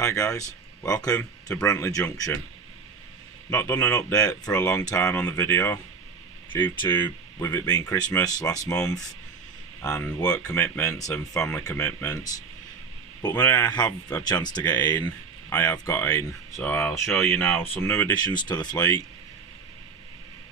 Hi guys, welcome to Brentlea Junction. Not done an update for a long time on the video due to with it being Christmas last month and work commitments and family commitments, but when I have a chance to get in, I have got in. So I'll show you now some new additions to the fleet,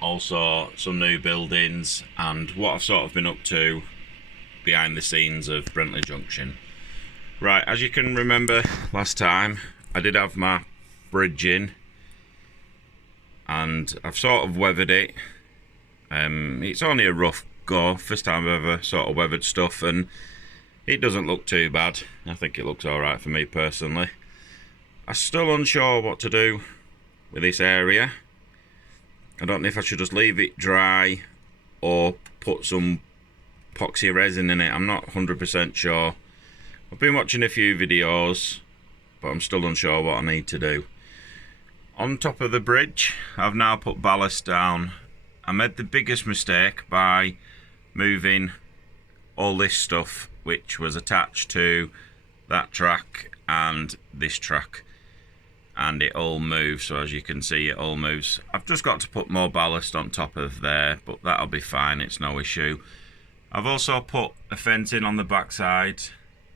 also some new buildings and what I've sort of been up to behind the scenes of Brentlea Junction. Right, as you can remember last time, I did have my bridge in and I've sort of weathered it. It's only a rough go, first time I've ever sort of weathered stuff, and it doesn't look too bad. I think it looks alright for me personally. I'm still unsure what to do with this area. I don't know if I should just leave it dry or put some epoxy resin in it. I'm not 100% sure. I've been watching a few videos, but I'm still unsure what I need to do. On top of the bridge, I've now put ballast down. I made the biggest mistake by moving all this stuff which was attached to that track and this track, and it all moves. So as you can see, it all moves. I've just got to put more ballast on top of there, but that'll be fine, it's no issue. I've also put a fence in on the backside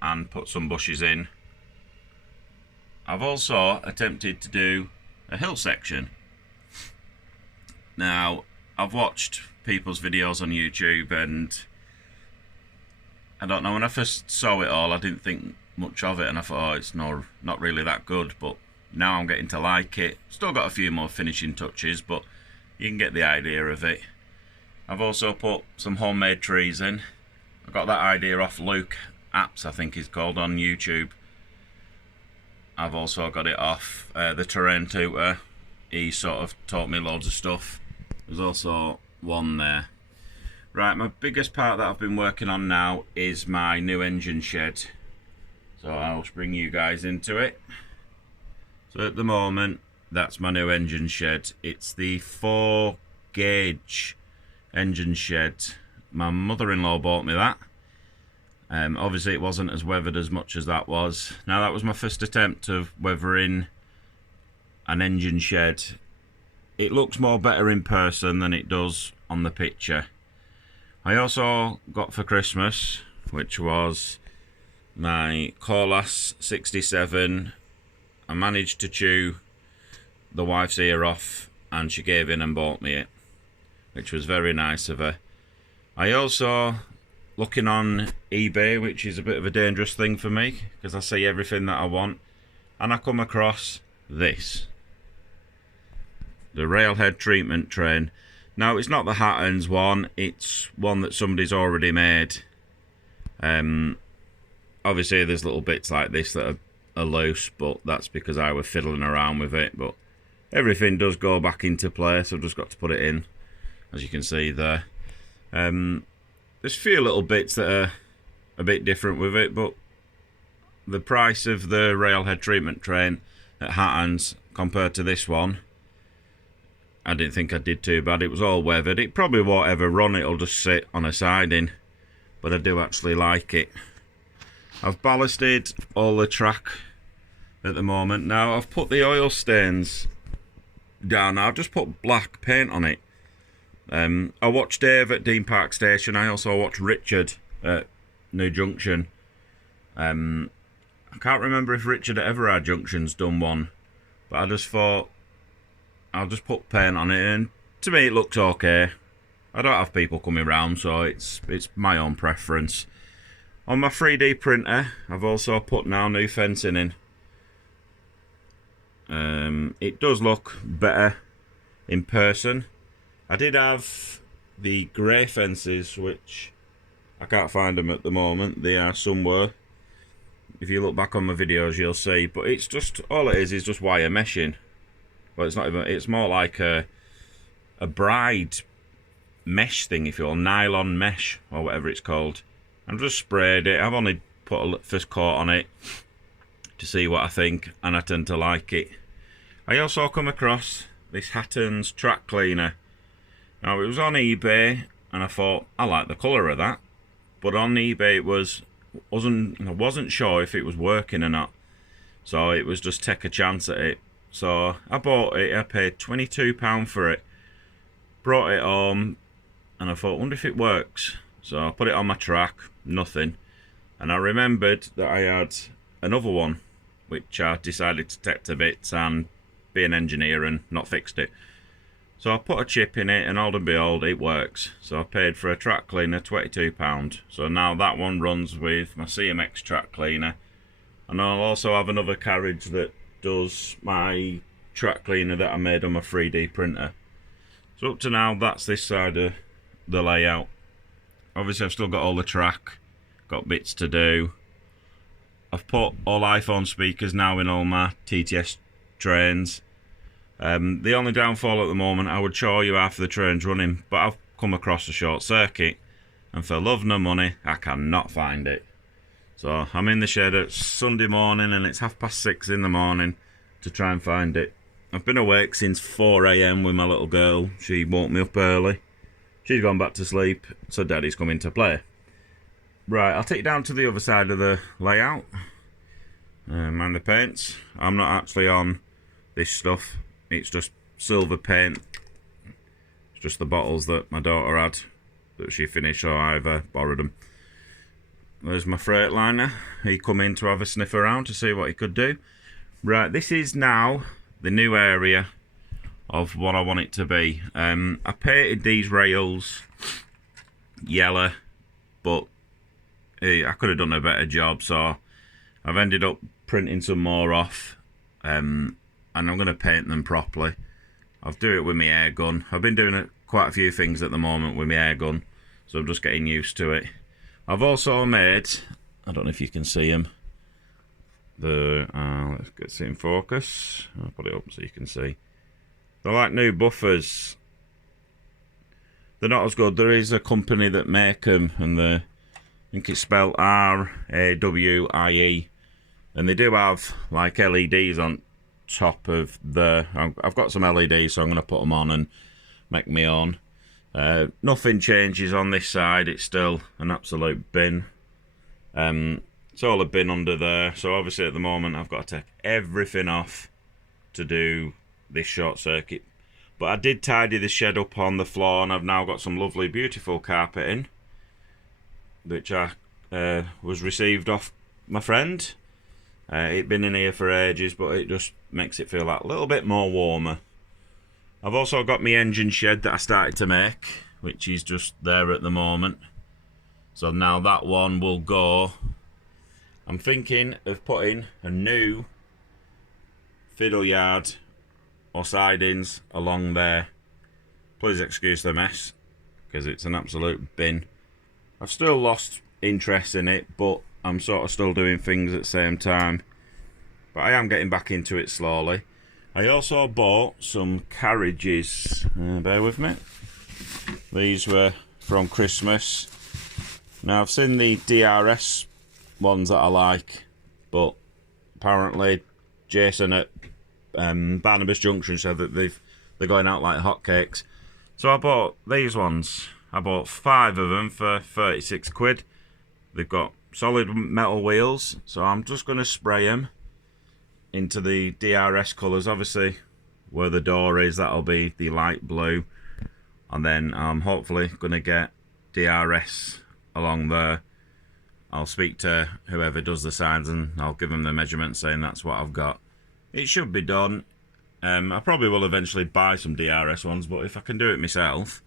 and put some bushes in. I've also attempted to do a hill section. Now, I've watched people's videos on YouTube and I don't know, when I first saw it all I didn't think much of it and I thought, oh, it's not really that good, but now I'm getting to like it. Still got a few more finishing touches, but you can get the idea of it. I've also put some homemade trees in. I got that idea off Luke Apps, I think he's called, on YouTube. I've also got it off the terrain tutor. He sort of taught me loads of stuff. There's also one there. Right, my biggest part that I've been working on now is my new engine shed. So I'll bring you guys into it. So at the moment, that's my new engine shed. It's the 4 gauge engine shed. My mother-in-law bought me that. Obviously it wasn't as weathered as much as that was. Now that was my first attempt of weathering an engine shed. It looks more better in person than it does on the picture. I also got for Christmas, which was my Corlas 67. I managed to chew the wife's ear off and she gave in and bought me it, which was very nice of her. I also, looking on eBay, which is a bit of a dangerous thing for me because I see everything that I want, and I come across this, the railhead treatment train. Now it's not the Hatton's one, it's one that somebody's already made. Obviously there's little bits like this that are loose, but that's because I was fiddling around with it, but everything does go back into place. I've just got to put it in, as you can see there. There's a few little bits that are a bit different with it, but the price of the railhead treatment train at Hatton's compared to this one, I didn't think I did too bad. It was all weathered. It probably won't ever run, it'll just sit on a siding, but I do actually like it. I've ballasted all the track at the moment. Now I've put the oil stains down. I've just put black paint on it. I watched Dave at Dean Park Station. I also watched Richard at New Junction. I can't remember if Richard at Everard Junction's done one, but I just thought I'll just put paint on it, and to me it looks okay. I don't have people coming round, so it's my own preference. On my 3D printer, I've also put now new fencing in. It does look better in person. I did have the grey fences, which I can't find them at the moment. They are somewhere. If you look back on my videos, you'll see. But it's just, all it is just wire meshing. Well, it's not even, it's more like a bride mesh thing, if you will, nylon mesh, or whatever it's called. I've just sprayed it. I've only put a first coat on it to see what I think, and I tend to like it. I also come across this Hatton's track cleaner. Now it was on eBay and I thought I like the colour of that, but on eBay it wasn't I wasn't sure if it was working or not. so it was just take a chance at it. So I bought it, I paid £22 for it, brought it home, and I thought, wonder if it works. So I put it on my track, nothing. And I remembered that I had another one, which I decided to take to bits and be an engineer and not fixed it. So I put a chip in it, and all and behold, it works. So I paid for a track cleaner £22. So now that one runs with my CMX track cleaner. And I'll also have another carriage that does my track cleaner that I made on my 3D printer. So up to now, that's this side of the layout. Obviously I've still got all the track, got bits to do. I've put all iPhone speakers now in all my TTS trains. The only downfall at the moment, I would show you half of the trains running, but I've come across a short circuit, and for love nor money, I cannot find it. So I'm in the shed at Sunday morning, and it's 6:30 in the morning to try and find it. I've been awake since 4 AM with my little girl. She woke me up early. She's gone back to sleep, so Daddy's coming to play. Right, I'll take you down to the other side of the layout. And the paints. I'm not actually on this stuff. It's just silver paint. It's just the bottles that my daughter had that she finished, so I've borrowed them. There's my Freightliner. He come in to have a sniff around to see what he could do. Right, this is now the new area of what I want it to be. I painted these rails yellow, but I could have done a better job, so I've ended up printing some more off, and I'm going to paint them properly. I'll do it with my air gun. I've been doing quite a few things at the moment with my air gun, so I'm just getting used to it. I've also made, I don't know if you can see them, let's get it in focus. I'll put it up so you can see. They're like new buffers. They're not as good. There is a company that make them, and I think it's spelled RAWIE, and they do have like LEDs on top of I've got some LEDs, so I'm going to put them on and make me own. Nothing changes on this side. It's still an absolute bin. It's all a bin under there, so obviously at the moment I've got to take everything off to do this short circuit. But I did tidy the shed up on the floor, and I've now got some lovely beautiful carpeting, which I was received off my friend. It'd been in here for ages, but it just makes it feel like a little bit more warmer. I've also got my engine shed that I started to make, which is just there at the moment. So now that one will go. I'm thinking of putting a new fiddle yard or sidings along there. Please excuse the mess, because it's an absolute bin. I've still lost interest in it, but I'm sort of still doing things at the same time. But I am getting back into it slowly. I also bought some carriages. Bear with me. These were from Christmas. Now I've seen the DRS ones that I like, but apparently Jason at Brentlea Junction said that they're going out like hotcakes. So I bought these ones. I bought 5 of them for 36 quid. They've got solid metal wheels, so I'm just going to spray them into the DRS colours. Obviously where the door is, that'll be the light blue, and then I'm hopefully going to get DRS along there. I'll speak to whoever does the signs and I'll give them the measurements saying that's what I've got. It should be done. I probably will eventually buy some DRS ones, but if I can do it myself,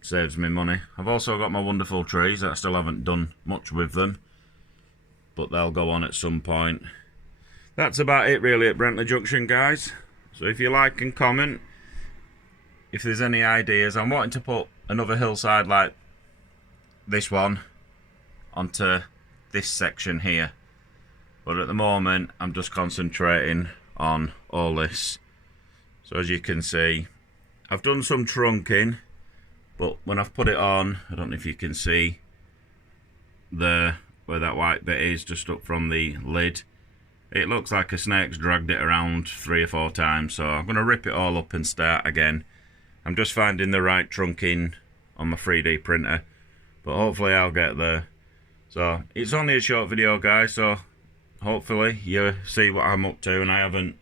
it saves me money. I've also got my wonderful trees that I still haven't done much with them, but they'll go on at some point. That's about it really at Brentlea Junction, guys. So if you like and comment, if there's any ideas. I'm wanting to put another hillside like this one onto this section here, but at the moment I'm just concentrating on all this. So as you can see, I've done some trunking, but when I've put it on, I don't know if you can see where that white bit is just up from the lid. It looks like a snake's dragged it around 3 or 4 times, so I'm going to rip it all up and start again. I'm just finding the right trunking on my 3D printer, but hopefully I'll get there. So it's only a short video, guys, so hopefully you see what I'm up to, and I haven't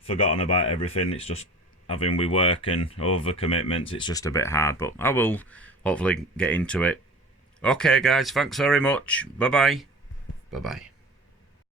forgotten about everything. It's just having we work and over commitments, it's just a bit hard, but I will hopefully get into it. Okay guys, thanks very much. Bye bye.